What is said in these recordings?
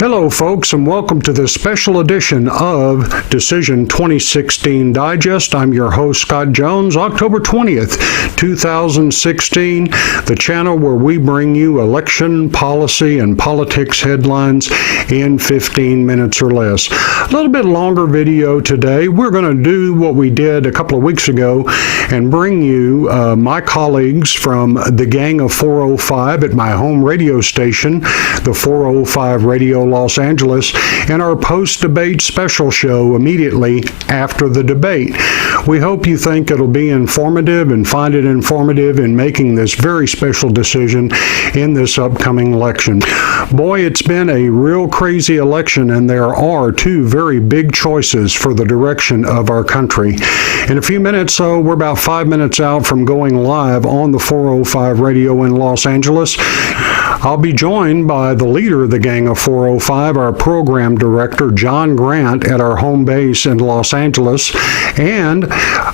Hello, folks, and welcome to this special edition of Decision 2016 Digest. I'm your host, Scott Jones. October 20th, 2016, the channel where we bring you election, policy, and politics headlines in 15 minutes or less. A little bit longer video today. We're going to do what we did a couple of weeks ago and bring you my colleagues from the Gang of 405 at my home radio station, the 405 Radio Los Angeles, and our post-debate special show immediately after the debate. We hope you think it'll be informative and find it informative in making this very special decision in this upcoming election. Boy, it's been a real crazy election, and there are two very big choices for the direction of our country. In a few minutes, we're about 5 minutes out from going live on the 405 Radio in Los Angeles. I'll be joined by the leader of the Gang of 405, our program director, John Grant, at our home base in Los Angeles, and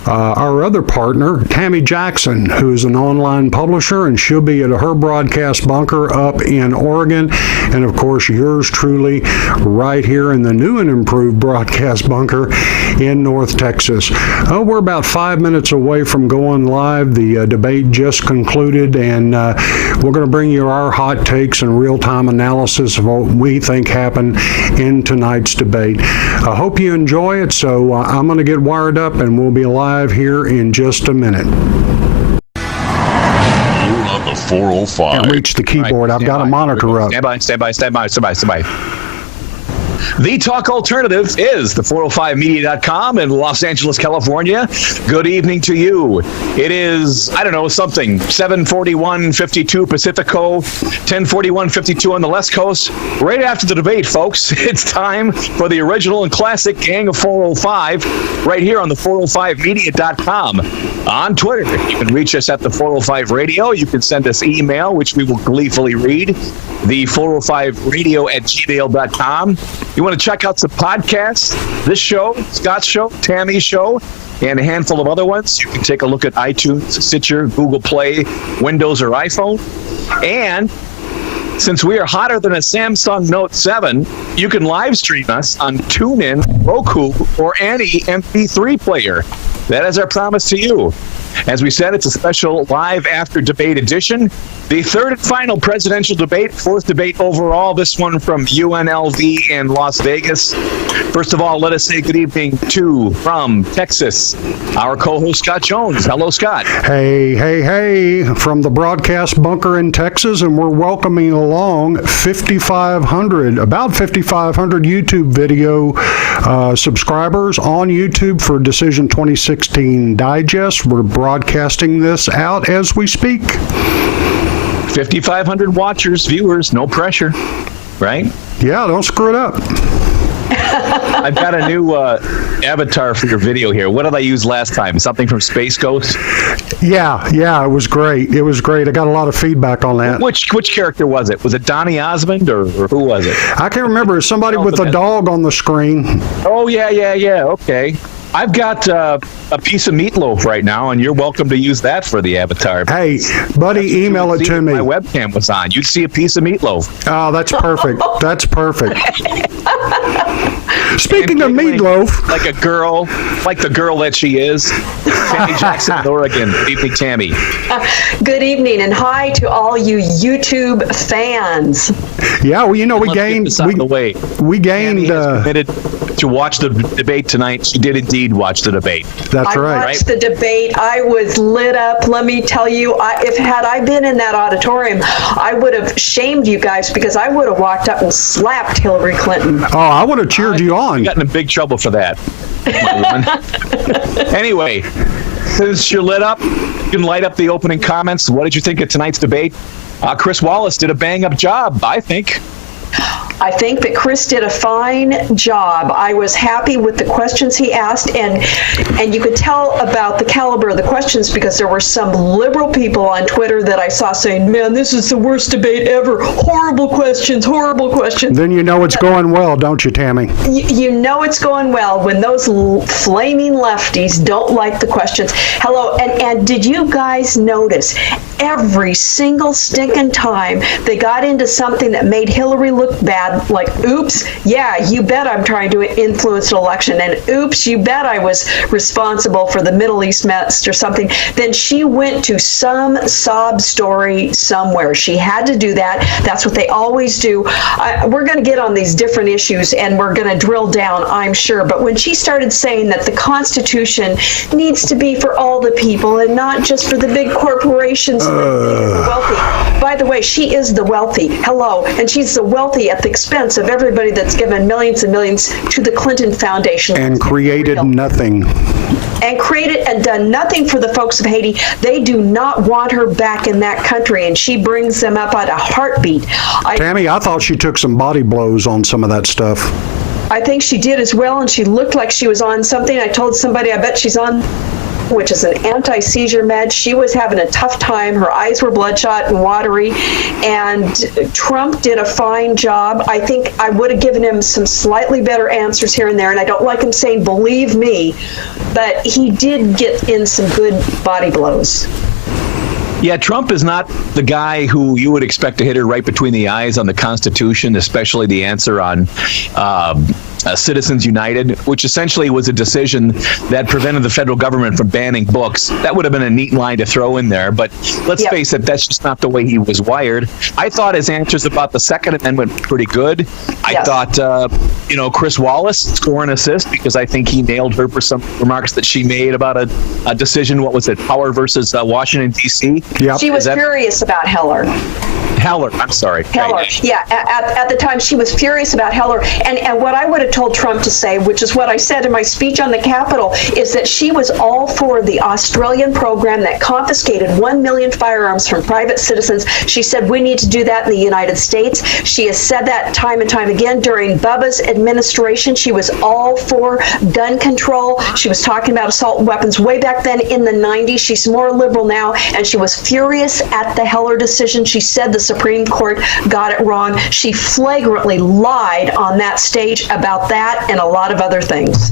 our other partner, Tammy Jackson, who's an online publisher, and she'll be at her broadcast bunker up in Oregon, and of course, yours truly right here in the new and improved broadcast bunker in North Texas. We're about 5 minutes away from going live. The debate just concluded, and we're going to bring you our hot takes and real-time analysis of what we think happened in tonight's debate. I hope you enjoy it, so I'm going to get wired up, and we'll be live here in just a minute. You're on the 405. Can't reach the keyboard. I've got a monitor up. Stand by. The talk alternative is the 405media.com in Los Angeles, California. Good evening to you. It is, 7:41:52 Pacifico, 10:41:52 on the West Coast. Right after the debate, folks, it's time for the original and classic Gang of 405 right here on the 405media.com. On Twitter, you can reach us at the 405 Radio. You can send us email, which we will gleefully read, the 405radio@gmail.com. You want to check out some podcasts, this show, Scott's show, Tammy's show, and a handful of other ones. You can take a look at iTunes, Stitcher, Google Play, Windows, or iPhone. And since we are hotter than a Samsung Note 7, you can live stream us on TuneIn, Roku, or any MP3 player. That is our promise to you. As we said, it's a special live after debate edition. The third and final presidential debate, fourth debate overall, this one from UNLV in Las Vegas. First of all, let us say good evening to, from Texas, our co-host Scott Jones. Hello, Scott. Hey, from the broadcast bunker in Texas, and we're welcoming along about 5,500 YouTube video subscribers on YouTube for Decision 2016 Digest. We're broadcasting this out as we speak. 5,500 watchers, viewers, no pressure, right? Yeah, don't screw it up. I've got a new avatar for your video here. What did I use last time? Something from Space Ghost? Yeah, it was great. I got a lot of feedback on that. Which character was it? Was it Donny Osmond or who was it? I can't remember. Somebody with a dog on the screen. Oh, yeah. Okay. I've got a piece of meatloaf right now, and you're welcome to use that for the avatar. Hey, buddy, email it to me. My webcam was on. You'd see a piece of meatloaf. Oh, that's perfect. That's perfect. Speaking of meatloaf. Like a girl, like the girl that she is. Tammy Jackson in Oregon. Good evening, Tammy. Good evening, and hi to all you YouTube fans. Yeah, well, we gained. We gained. Committed to watch the debate tonight. She did indeed watch the debate. That's right. I watched the debate. I was lit up. Let me tell you, had I been in that auditorium, I would have shamed you guys because I would have walked up and slapped Hillary Clinton. Oh, I would have cheered you on. You got in big trouble for that. Anyway, since you're lit up, you can light up the opening comments. What did you think of tonight's debate? Chris Wallace did a bang-up job, I think. I think that Chris did a fine job. I was happy with the questions he asked, and you could tell about the caliber of the questions because there were some liberal people on Twitter that I saw saying, "Man, this is the worst debate ever. Horrible questions, horrible questions." Then you know it's going well, don't you, Tammy? You know it's going well when those flaming lefties don't like the questions. Hello, and did you guys notice every single stinking time they got into something that made Hillary look bad, bad, like, oops, yeah, you bet I'm trying to influence an election, and oops, you bet I was responsible for the Middle East mess or something, then she went to some sob story somewhere. She had to do that. That's what they always do. We're going to get on these different issues, and we're going to drill down, I'm sure. But when she started saying that the Constitution needs to be for all the people and not just for the big corporations and the wealthy. By the way, she is the wealthy. Hello. And she's the wealthy at the expense of everybody that's given millions and millions to the Clinton Foundation. And created nothing. And created and done nothing for the folks of Haiti. They do not want her back in that country, and she brings them up at a heartbeat. Tammy, I thought she took some body blows on some of that stuff. I think she did as well, and she looked like she was on something. I told somebody, I bet she's on, which is an anti-seizure med. She was having a tough time. Her eyes were bloodshot and watery, and Trump did a fine job. I think I would have given him some slightly better answers here and there, and I don't like him saying, believe me, but he did get in some good body blows. Yeah, Trump is not the guy who you would expect to hit her right between the eyes on the Constitution, especially the answer on Citizens United, which essentially was a decision that prevented the federal government from banning books. That would have been a neat line to throw in there, but let's face it, that's just not the way he was wired. I thought his answers about the Second Amendment were pretty good. I thought, Chris Wallace score an assist because I think he nailed her for some remarks that she made about a decision. What was it? Power versus Washington, D.C.? Yep. She was furious about Heller. I'm sorry. Heller. Right. Yeah, at the time, she was furious about Heller. And what I would have told Trump to say, which is what I said in my speech on the Capitol, is that she was all for the Australian program that confiscated 1 million firearms from private citizens. She said, we need to do that in the United States. She has said that time and time again. During Bubba's administration, she was all for gun control. She was talking about assault weapons way back then in the 90s. She's more liberal now, and she was furious at the Heller decision. She said the Supreme Court got it wrong. She flagrantly lied on that stage about that and a lot of other things.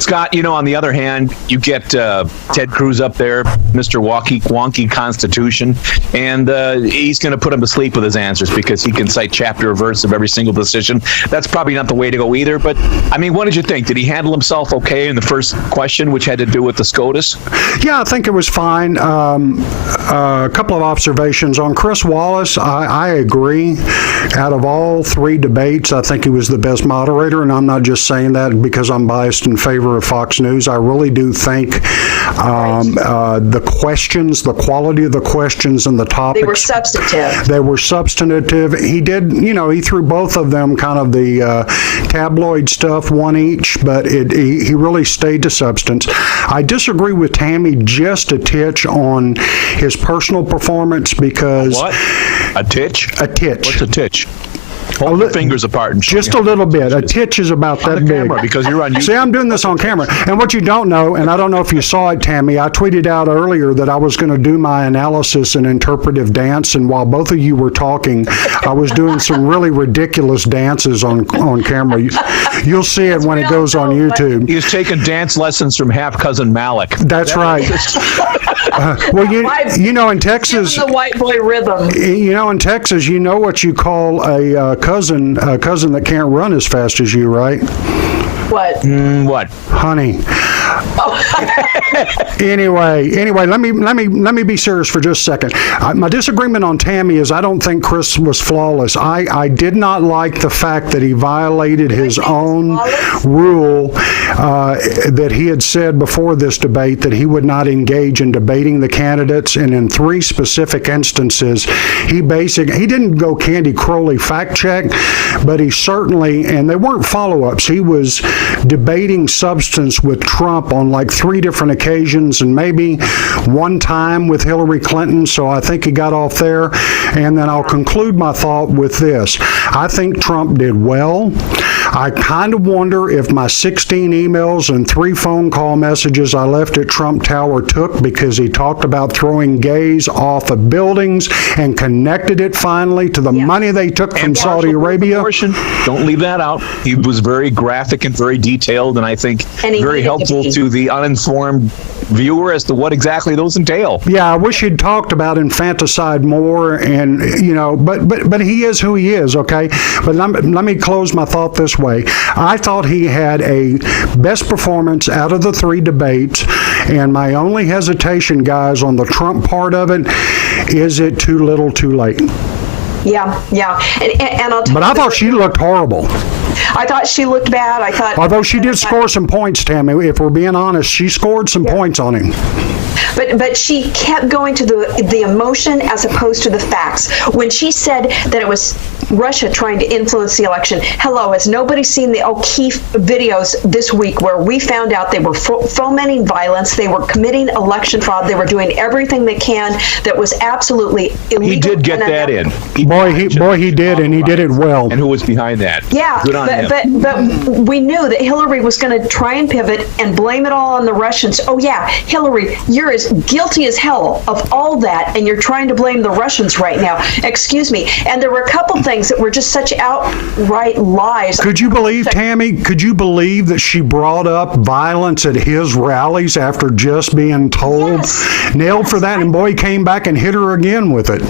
Scott, on the other hand, you get Ted Cruz up there, Mr. Wonky Constitution, and he's going to put him to sleep with his answers because he can cite chapter or verse of every single decision. That's probably not the way to go either, but, what did you think? Did he handle himself okay in the first question, which had to do with the SCOTUS? Yeah, I think it was fine. A couple of observations. On Chris Wallace, I agree. Out of all three debates, I think he was the best moderator, and I'm not just saying that because I'm biased in favor of Fox News. I really do think the questions, the quality of the questions and the topics. They were substantive. They were substantive. He did, he threw both of them kind of the tabloid stuff, one each, but he really stayed to substance. I disagree with Tammy just a titch on his personal performance because... What? A titch? A titch. What's a titch? Hold your fingers apart and show just me. a little bit. A titch is about that big. Camera, because you're on YouTube. See, I'm doing this on camera. And what you don't know, and I don't know if you saw it, Tammy, I tweeted out earlier that I was going to do my analysis and interpretive dance, and while both of you were talking, I was doing some really ridiculous dances on camera. You'll see it when it goes on YouTube. He's taken dance lessons from half-cousin Malik. That's right. In Texas... Give him the white boy rhythm. In Texas, you know what you call a cousin that can't run as fast as you, right? What? What? Honey. Anyway, let me be serious for just a second. My disagreement on Tammy is I don't think Chris was flawless. I did not like the fact that he violated his own rule that he had said before this debate that he would not engage in debating the candidates, and in three specific instances, he didn't go Candy Crowley fact check, but he certainly, and they weren't follow-ups, he was debating substance with Trump on like three different occasions and maybe one time with Hillary Clinton, so I think he got off there. And then I'll conclude my thought with this. I think Trump did well. I kind of wonder if my 16 emails and 3 phone call messages I left at Trump Tower took because he talked about throwing gays off of buildings and connected it finally to the money they took from Saudi Arabia. Don't leave that out. He was very graphic and very detailed, and I think very helpful to the uninformed young viewer as to what exactly those entail. Yeah, I wish he'd talked about infanticide more, and but he is who he is, okay? But let me close my thought this way. I thought he had a best performance out of the 3 debates, and my only hesitation, guys, on the Trump part of it, is it too little too late? Yeah. And I'll tell But I thought she looked horrible. I thought she looked bad. I thought, Although she did score some points, Tammy, if we're being honest, she scored some points on him. but she kept going to the emotion as opposed to the facts. When she said that it was Russia trying to influence the election, hello, has nobody seen the O'Keefe videos this week where we found out they were fomenting violence, they were committing election fraud, they were doing everything they can that was absolutely illegal. He did get that in. He did, and he did it well. And who was behind that? Yeah, Good on him. but we knew that Hillary was going to try and pivot and blame it all on the Russians. Oh yeah, Hillary, you're as guilty as hell of all that, and you're trying to blame the Russians right now. Excuse me. And there were a couple things that were just such outright lies. Could you believe, Tammy, could you believe that she brought up violence at his rallies after just being told, nailed for that, and boy, he came back and hit her again with it.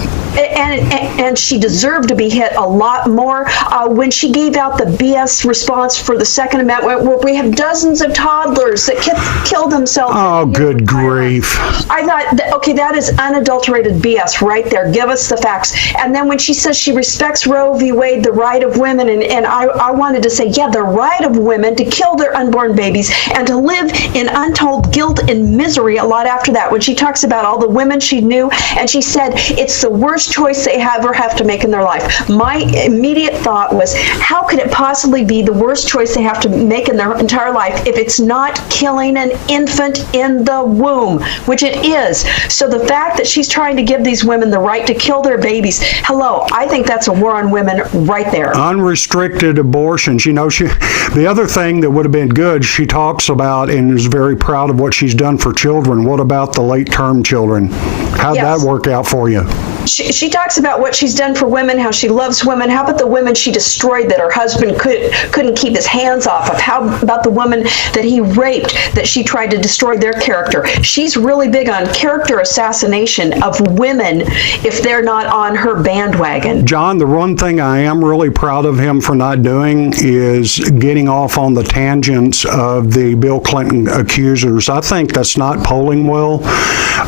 And she deserved to be hit a lot more. When she gave out the BS response for the Second Amendment, where we have dozens of toddlers that killed themselves. Oh, good grief. I thought, okay, that is unadulterated BS right there. Give us the facts. And then when she says she respects Roe v. Wade, the right of women, and I wanted to say, yeah, the right of women to kill their unborn babies and to live in untold guilt and misery a lot after that. When she talks about all the women she knew, and she said it's the worst choice they ever have to make in their life. My immediate thought was, how could it possibly be the worst choice they have to make in their entire life if it's not killing an infant in the womb, which it is. So the fact that she's trying to give these women the right to kill their babies, hello, I think that's a war on women right there. Unrestricted abortions. The other thing that would have been good, she talks about and is very proud of what she's done for children. What about the late-term children? How'd that work out for you? She talks about what she's done for women, how she loves women. How about the women she destroyed that her husband couldn't keep his hands off of? How about the woman that he raped, that she tried to destroy their character? She's really big on character assassination of women if they're not on her bandwagon. John, the one thing I am really proud of him for not doing is getting off on the tangents of the Bill Clinton accusers. I think that's not polling well.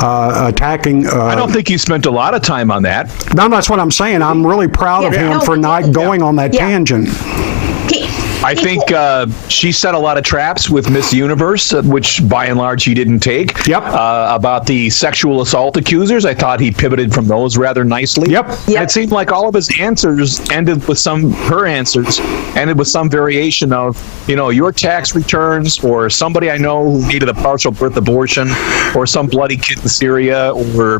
Attacking. I don't think he spent a lot of time on that. No, that's what I'm saying. I'm really proud of him for not going on that tangent. I think she set a lot of traps with Miss Universe, which by and large he didn't take. Yep. About the sexual assault accusers, I thought he pivoted from those rather nicely. Yep. And it seemed like all of his answers ended with some variation of, your tax returns, or somebody I know who needed a partial birth abortion, or some bloody kid in Syria, or,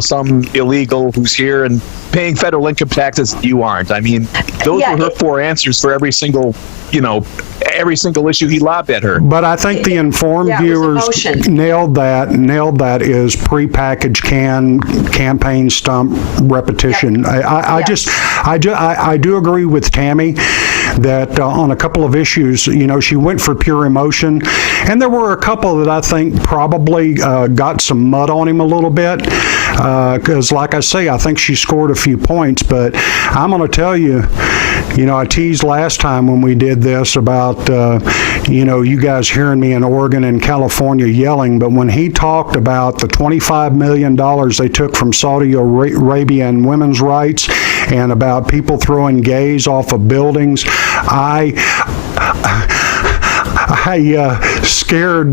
some illegal who's here and paying federal income taxes. You aren't. I mean, those were her 4 answers for every single issue he lobbed at her. But I think the informed viewers nailed that is prepackaged campaign stump repetition. Yep. I do agree with Tammy that on a couple of issues, she went for pure emotion, and there were a couple that I think probably got some mud on him a little bit, because like I say, I think she scored a few points, but I'm going to tell you, I teased last time when we did this about, you guys hearing me in Oregon and California yelling, but when he talked about the $25 million they took from Saudi Arabia and women's rights, and about people throwing gays off of buildings, I scared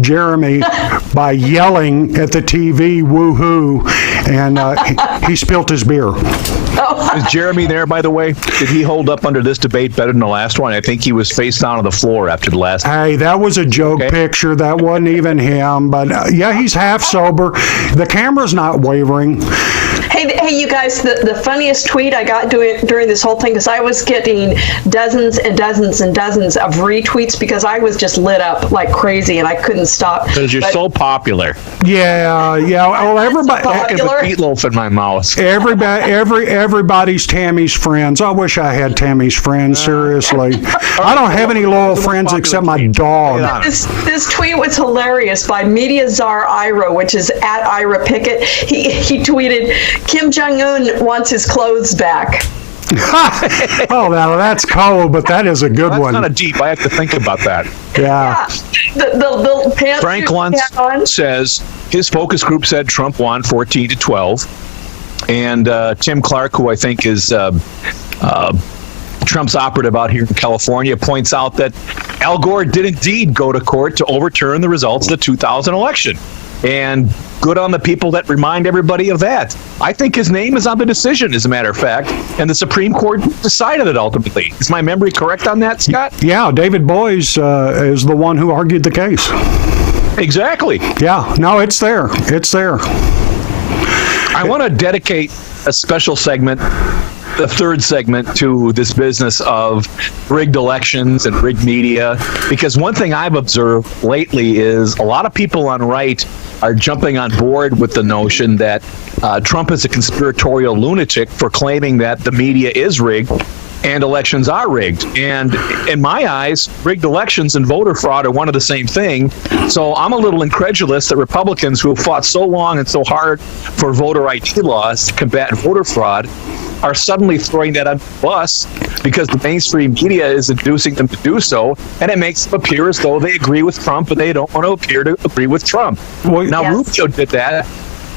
Jeremy by yelling at the TV, woohoo, and he spilt his beer. Is Jeremy there, by the way? Did he hold up under this debate better than the last one? I think he was face down on the floor after the last. Hey, that was a joke picture. That wasn't even him. But he's half sober. The camera's not wavering. Hey, Hey, you guys, the funniest tweet I got during this whole thing, because I was getting dozens and dozens and dozens of retweets because I was just lit up like crazy and I couldn't stop. Because you're so popular. Yeah. Well, everybody. Back as a meatloaf in my mouth. Everybody's Tammy's friends. I wish I had Tammy's friends. Seriously, I don't have any loyal friends except my dog. This tweet was hilarious by Media Czar Ira, which is at Ira Pickett. He tweeted, "Kim Jong-un wants his clothes back." Oh, now that's cold, but that is a good That's one. kind of deep. I have to think about that. Yeah. The pants Frank Luntz says his focus group said Trump won 14-12. And Tim Clark, who I think is Trump's operative out here in California, points out that Al Gore did indeed go to court to overturn the results of the 2000 election. And good on the people that remind everybody of that. I think his name is on the decision, as a matter of fact, and the Supreme Court decided it ultimately. Is my memory correct on that, Scott? Yeah, David Boies is the one who argued the case. Exactly. Yeah, no, it's there. It's there. I want to dedicate a special segment, the third segment, to this business of rigged elections and rigged media, because one thing I've observed lately is a lot of people on right are jumping on board with the notion that Trump is a conspiratorial lunatic for claiming that the media is rigged and elections are rigged. And in my eyes, rigged elections and voter fraud are one of the same thing. So I'm a little incredulous that Republicans who have fought so long and so hard for voter ID laws to combat voter fraud are suddenly throwing that on the bus because the mainstream media is inducing them to do so, and it makes them appear as though they agree with Trump and they don't want to appear to agree with Trump. Well, now, yes. Rubio did that.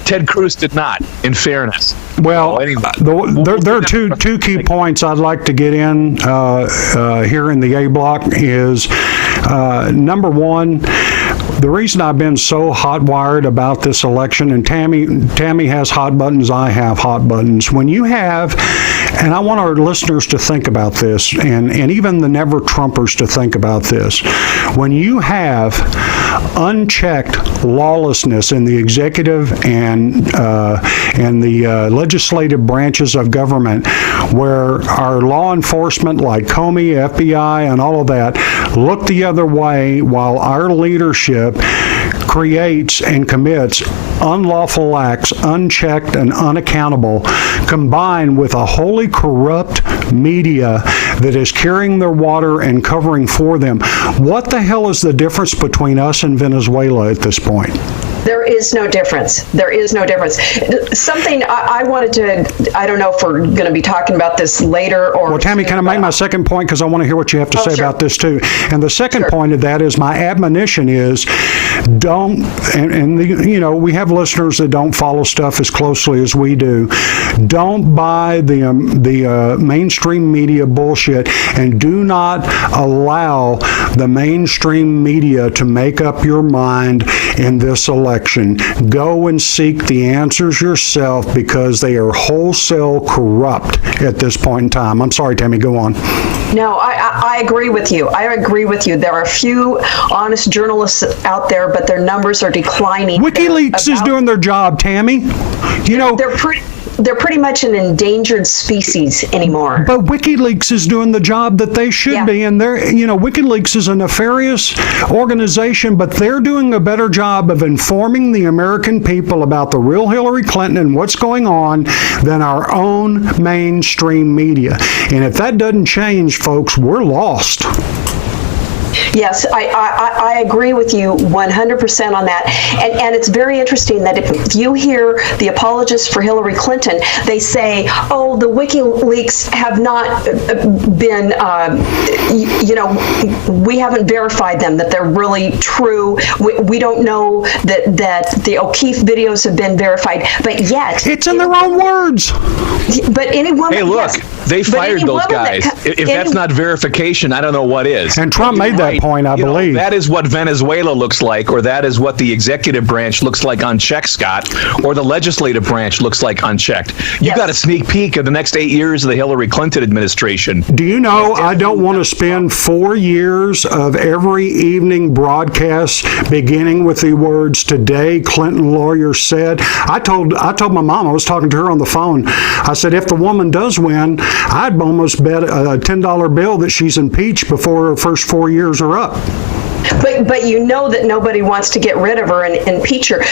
Ted Cruz did not, in fairness. Well, Anyway. there are two key points I'd like to get in here in the A block is, number one, the reason I've been so hot-wired about this election, and Tammy has hot buttons, I have hot buttons. When you have, and I want our listeners to think about this, and even the never-Trumpers to think about this, when you have unchecked lawlessness in the executive and the legislative branches of government, where our law enforcement like Comey, FBI, and all of that look the other way while our leadership creates and commits unlawful acts, unchecked and unaccountable, combined with a wholly corrupt media that is carrying their water and covering for them. What the hell is the difference between us and Venezuela at this point? There is no difference. There is no difference. Something I wanted to, I don't know if we're going to be talking about this later or... Well, Tammy, can I make my second point? Because I want to hear what you have to say sure. about this, too. And the second point of that is my admonition is don't, we have listeners that don't follow stuff as closely as we do. Don't buy the mainstream media bullshit, and do not allow the mainstream media to make up your mind in this election. Go and seek the answers yourself, because they are wholesale corrupt at this point in time. I'm sorry, Tammy, go on. No, I agree with you. I agree with you. There are a few honest journalists out there, but their numbers are declining. WikiLeaks is doing their job, Tammy. They're pretty much an endangered species anymore. But WikiLeaks is doing the job that they should be, and WikiLeaks is a nefarious organization, but they're doing a better job of informing the American people about the real Hillary Clinton and what's going on than our own mainstream media. And if that doesn't change, folks, we're lost. Yes, I agree with you 100% on that. And it's very interesting that if you hear the apologists for Hillary Clinton, they say, oh, the WikiLeaks have not been, we haven't verified them, that they're really true. We don't know that the O'Keefe videos have been verified, but yet... It's in their own words. But any woman... Hey, look, they fired those guys. If that's not verification, I don't know what is. And Trump made that point, I believe. That is what Venezuela looks like, or that is what the executive branch looks like unchecked, Scott, or the legislative branch looks like unchecked. You got a sneak peek of the next 8 years of the Hillary Clinton administration. Do you know I don't want to spend 4 years of every evening broadcast beginning with the words "Today Clinton lawyer said"? I told my mom, I was talking to her on the phone. I said, if the woman does win, I'd almost bet a $10 bill that she's impeached before her first 4 years are up. But you know that nobody wants to get rid of her and impeach her.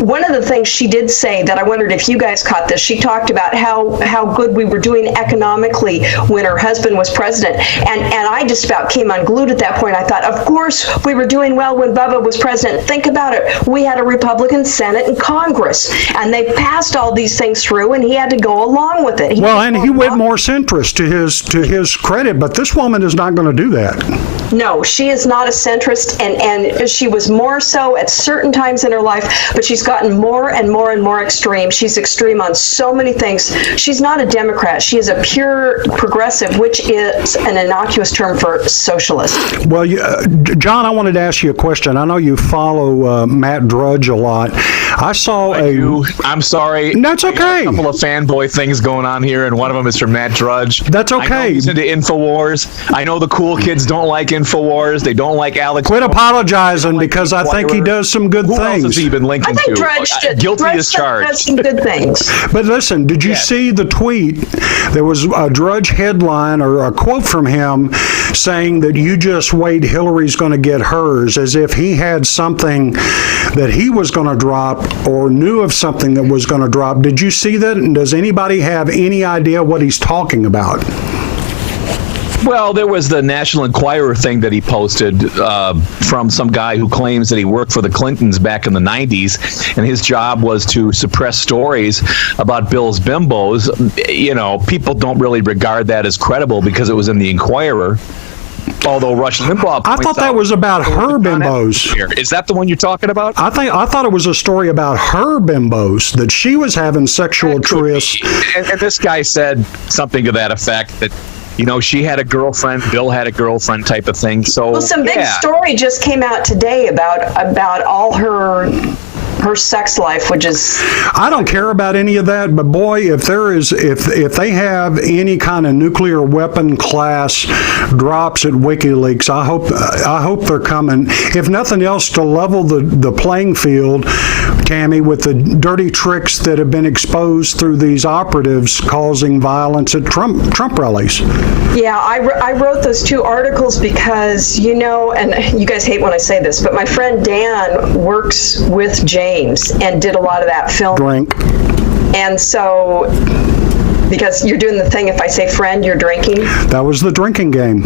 One of the things she did say that I wondered if you guys caught this, she talked about how good we were doing economically when her husband was president. And I just about came unglued at that point. I thought, of course, we were doing well when Bubba was president. Think about it. We had a Republican Senate and Congress, and they passed all these things through, and he had to go along with it. He went more centrist to his credit, but this woman is not going to do that. No, she is not a centrist, and she was more so at certain times in her life, but she's gotten more and more and more extreme. She's extreme on so many things. She's not a Democrat. She is a pure progressive, which is an innocuous term for socialist. Well, John, I wanted to ask you a question. I know you follow Matt Drudge a lot. I saw I'm sorry. That's okay. A couple of fanboy things going on here, and one of them is from Matt Drudge. That's okay. I know he's into InfoWars. I know the cool kids don't like InfoWars. They don't like Alex. Quit apologizing, because I think he does some good Who things. Else has he been linking I think to? Drudge Guilty as does charged. some good things. But listen, did you see the tweet? There was a Drudge headline or a quote from him saying that you just wait, Hillary's going to get hers, as if he had something that he was going to drop or knew of something that was going to drop. Did you see that? And does anybody have any idea what he's talking about? Well, there was the National Enquirer thing that he posted from some guy who claims that he worked for the Clintons back in the 90s, and his job was to suppress stories about Bill's bimbos. You know, people don't really regard that as credible because it was in the Enquirer. Although Rush Limbaugh I thought that was about her bimbos. Is that the one you're talking about? I thought it was a story about her bimbos, that she was having sexual trysts. And this guy said something to that effect, that, you know, she had a girlfriend, Bill had a girlfriend type of thing. So, well, some big story just came out today about all her sex life, which is... I don't care about any of that, but boy, if they have any kind of nuclear weapon class drops at WikiLeaks, I hope they're coming. If nothing else, to level the playing field, Tammy, with the dirty tricks that have been exposed through these operatives causing violence at Trump rallies. Yeah, I wrote those 2 articles because, you know, and you guys hate when I say this, but my friend Dan works with James and did a lot of that film. Drink. And so, because you're doing the thing, if I say friend, you're drinking. That was the drinking game.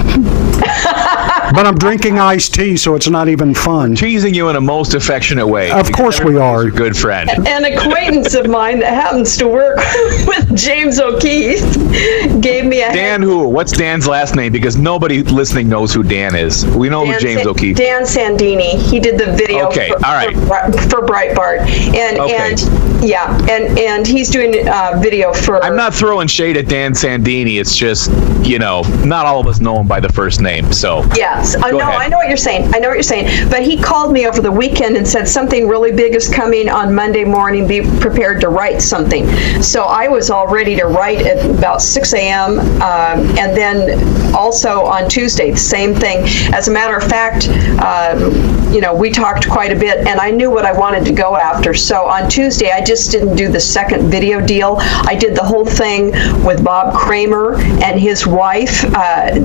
But I'm drinking iced tea, so it's not even fun. Teasing you in a most affectionate way. Of course we are. A good friend. An acquaintance of mine that happens to work with James O'Keefe gave me a... Dan who? What's Dan's last name? Because nobody listening knows who Dan is. We know who James O'Keefe. Dan Sandini. He did the video for Breitbart. And he's doing video for... I'm not throwing shade at Dan Sandini. It's just, you know, not all of us know him by the first name. So yes, I know what you're saying. But he called me over the weekend and said something really big is coming on Monday morning. Be prepared to write something. So I was all ready to write at about 6 a.m. And then also on Tuesday, the same thing. As a matter of fact, you know, we talked quite a bit, and I knew what I wanted to go after. So on Tuesday, I just didn't do the second video deal. I did the whole thing with Bob Kramer and his wife,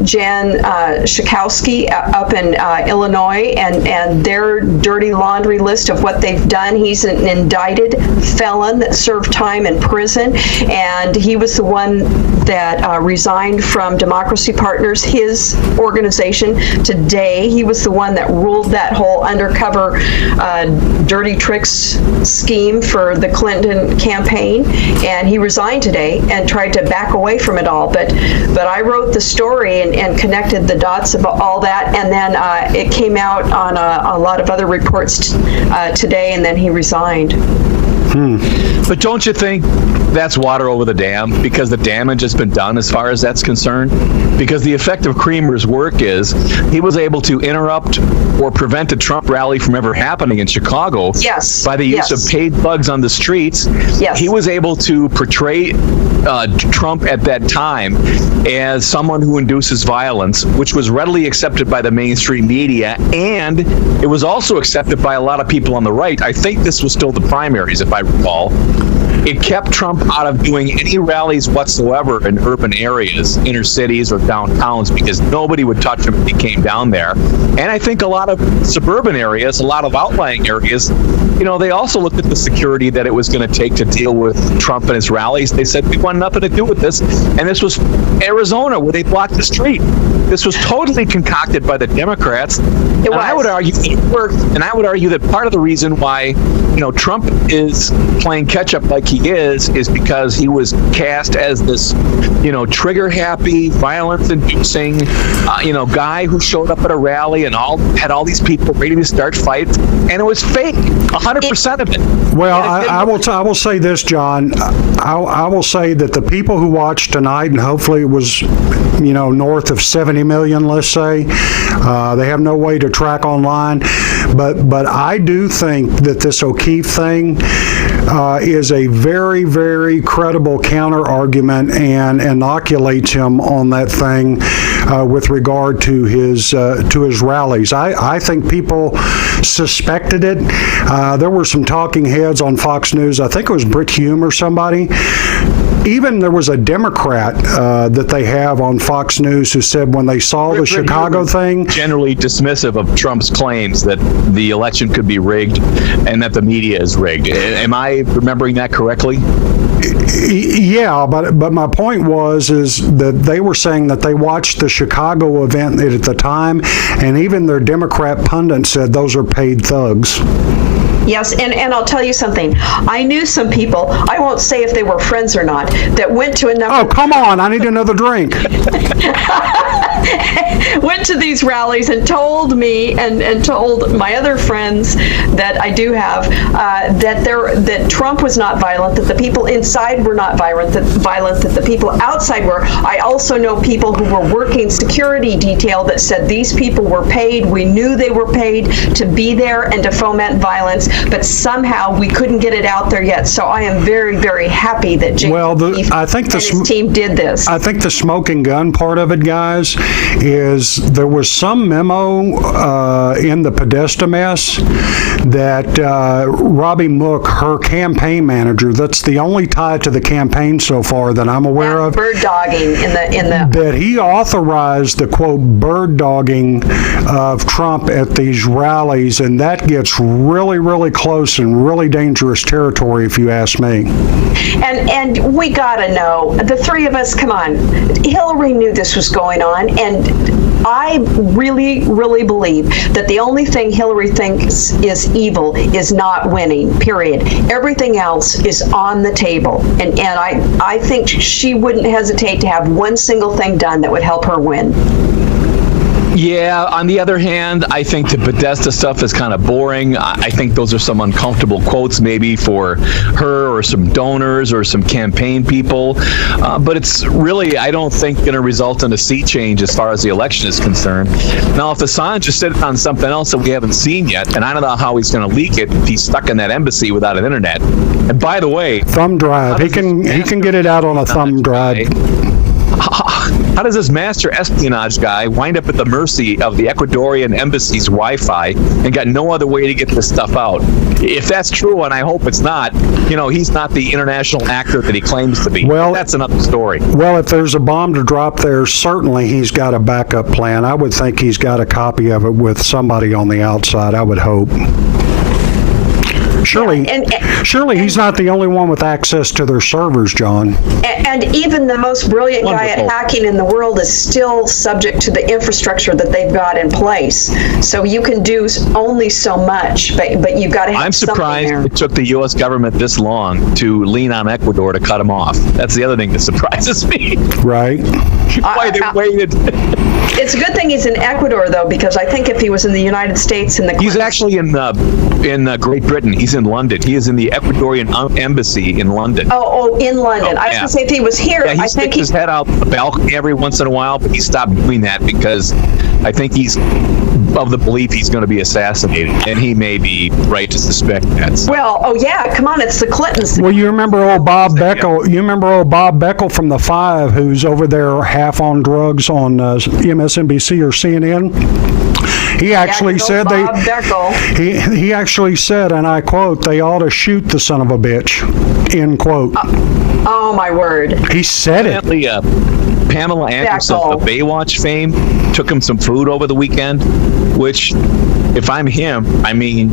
Jan Schakowsky, up in Illinois, and their dirty laundry list of what they've done. He's an indicted felon that served time in prison, and he was the one that resigned from Democracy Partners, his organization. Today, he was the one that ruled that whole undercover dirty tricks scheme for the Clinton campaign, and he resigned today and tried to back away from it all. But I wrote the story and connected the dots about all that, and then it came out on a lot of other reports today, and then he resigned. But don't you think that's water over the dam? Because the damage has been done as far as that's concerned? Because the effect of Creamer's work is he was able to interrupt or prevent a Trump rally from ever happening in Chicago Yes. by the use of paid thugs on the streets. Yes. He was able to portray Trump at that time as someone who induces violence, which was readily accepted by the mainstream media, and it was also accepted by a lot of people on the right. I think this was still the primaries, if I recall. It kept Trump out of doing any rallies whatsoever in urban areas, inner cities or downtowns, because nobody would touch him if he came down there. And I think a lot of suburban areas, a lot of outlying areas, they also looked at the security that it was going to take to deal with Trump and his rallies. They said, we want nothing to do with this. And this was Arizona, where they blocked the street. This was totally concocted by the Democrats. And I would argue that it worked. And I would argue that part of the reason why, Trump is playing catch up like he is because he was cast as this, trigger-happy, violence-inducing, guy who showed up at a rally and had all these people ready to start fights, and it was fake, 100% of it. Well, I will say this, John. I will say that the people who watched tonight, and hopefully it was, north of 70 million, let's say, they have no way to track online, but I do think that this O'Keefe thing is a very, very credible counter-argument and inoculates him on that thing with regard to his rallies. I think people suspected it. There were some talking heads on Fox News. I think it was Brit Hume or somebody. Even there was a Democrat that they have on Fox News who said when they saw the Chicago thing, generally dismissive of Trump's claims that the election could be rigged and that the media is rigged. Am I remembering that correctly? Yeah, but my point is that they were saying that they watched the Chicago event at the time, and even their Democrat pundits said those are paid thugs. Yes, and I'll tell you something. I knew some people, I won't say if they were friends or not, that went to a number... Oh, come on, I need another drink. Went to these rallies and told me and told my other friends that I do have that Trump was not violent, that the people inside were not violent, that the people outside were. I also know people who were working security detail that said these people were paid. We knew they were paid to be there and to foment violence, but somehow we couldn't get it out there yet. So I am very, very happy that James O'Keefe and his team did this. I think the smoking gun part of it, guys, is there was some memo in the Podesta mess that Robbie Mook, her campaign manager, that's the only tie to the campaign so far that I'm aware of. Bird dogging in the that he authorized the quote bird dogging of Trump at these rallies, and that gets really, really close and really dangerous territory, if you ask me. And we gotta know, the three of us, come on, Hillary knew this was going on, and I really, really believe that the only thing Hillary thinks is evil is not winning, period. Everything else is on the table. And I think she wouldn't hesitate to have one single thing done that would help her win. Yeah, on the other hand, I think the Podesta stuff is kind of boring. I think those are some uncomfortable quotes maybe for her or some donors or some campaign people. But it's really, I don't think, going to result in a sea change as far as the election is concerned. Now, if Assange is sitting on something else that we haven't seen yet, and I don't know how he's going to leak it if he's stuck in that embassy without an internet. And by the way, thumb drive. He can get it out on a thumb drive. How does this master espionage guy wind up at the mercy of the Ecuadorian embassy's Wi-Fi and got no other way to get this stuff out? If that's true, and I hope it's not, he's not the international actor that he claims to be. Well, that's another story. Well, if there's a bomb to drop there, certainly he's got a backup plan. I would think he's got a copy of it with somebody on the outside, I would hope. Surely he's not the only one with access to their servers, John. And even the most brilliant guy at hacking in the world is still subject to the infrastructure that they've got in place. So you can do only so much, but you've got to have I'm surprised it took the U.S. government this long to lean on Ecuador to cut him off. That's the other thing that surprises me. Right. Why they waited. It's a good thing he's in Ecuador, though, because I think if he was in the United States and the He's actually in Great Britain. He's in London. He is in the Ecuadorian embassy in London. in London. I was going to say if he was here, Yeah, he I think sticks his head out the balcony every once in a while, but he stopped doing that because I think he's of the belief he's going to be assassinated, and he may be right to suspect that. So. Well, oh yeah, come on, it's the Clintons. Well, you remember old Bob Beckel? You remember old Bob Beckel from the Five, who's over there half on drugs on MSNBC or CNN? He actually said Bob Beckel. he actually said, and I quote, "They ought to shoot the son of a bitch." End quote. Oh my word. He said it. Apparently, Pamela Anderson of Baywatch fame took him some food over the weekend, which, if I'm him, I mean,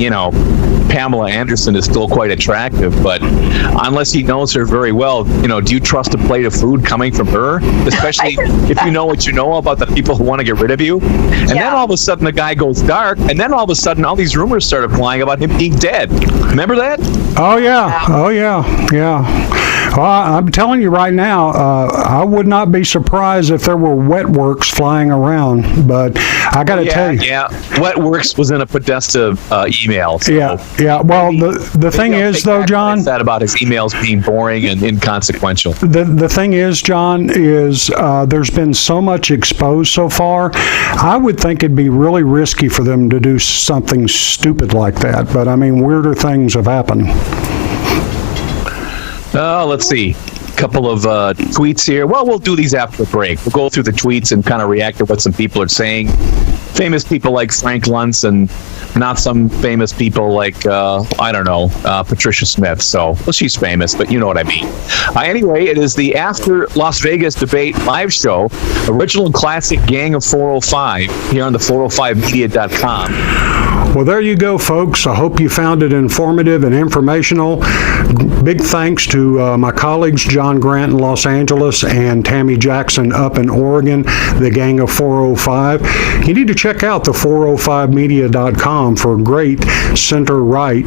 Pamela Anderson is still quite attractive, but unless he knows her very well, do you trust a plate of food coming from her? Especially if you know what you know about the people who want to get rid of you. And then all of a sudden the guy goes dark, and then all of a sudden all these rumors started flying about him being dead. Remember that? Oh yeah. Oh yeah. Well, I'm telling you right now, I would not be surprised if there were wet works flying around, but I got to tell you. Yeah, Wetworks was in a Podesta email. So Yeah. Well, the thing is, though, John, that about his emails being boring and inconsequential. The thing is, John, is there's been so much exposed so far. I would think it'd be really risky for them to do something stupid like that. But I mean, weirder things have happened. Let's see. A couple of tweets here. Well, we'll do these after the break. We'll go through the tweets and kind of react to what some people are saying. Famous people like Frank Luntz and not some famous people like, Patricia Smith. So, well, she's famous, but you know what I mean. Anyway, it is the After Las Vegas Debate live show, original and classic Gang of 405, here on the 405media.com. Well, there you go, folks. I hope you found it informative and informational. Big thanks to my colleagues, John Grant in Los Angeles and Tammy Jackson up in Oregon, the Gang of 405. You need to check out the 405media.com for great center-right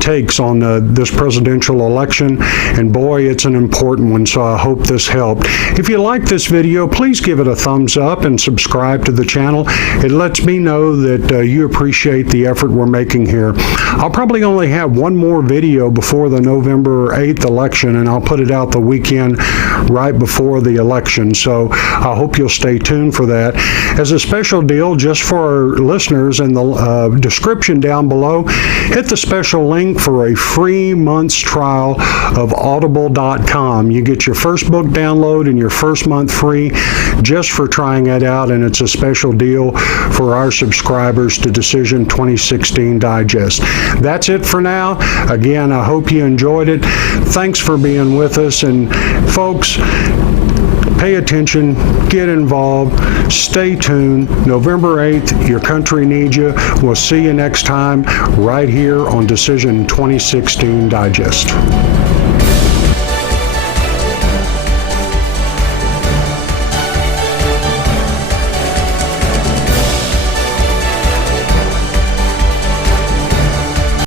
takes on this presidential election. And boy, it's an important one, so I hope this helped. If you like this video, please give it a thumbs up and subscribe to the channel. It lets me know that you appreciate the effort we're making here. I'll probably only have one more video before the November 8th election, and I'll put it out the weekend right before the election. So I hope you'll stay tuned for that. As a special deal, just for our listeners, in the description down below, hit the special link for a free month's trial of audible.com. You get your first book download and your first month free just for trying it out, and it's a special deal for our subscribers to Decision 2016 Digest. That's it for now. Again, I hope you enjoyed it. Thanks for being with us, and folks, pay attention, get involved, stay tuned. November 8th, your country needs you. We'll see you next time right here on Decision 2016 Digest.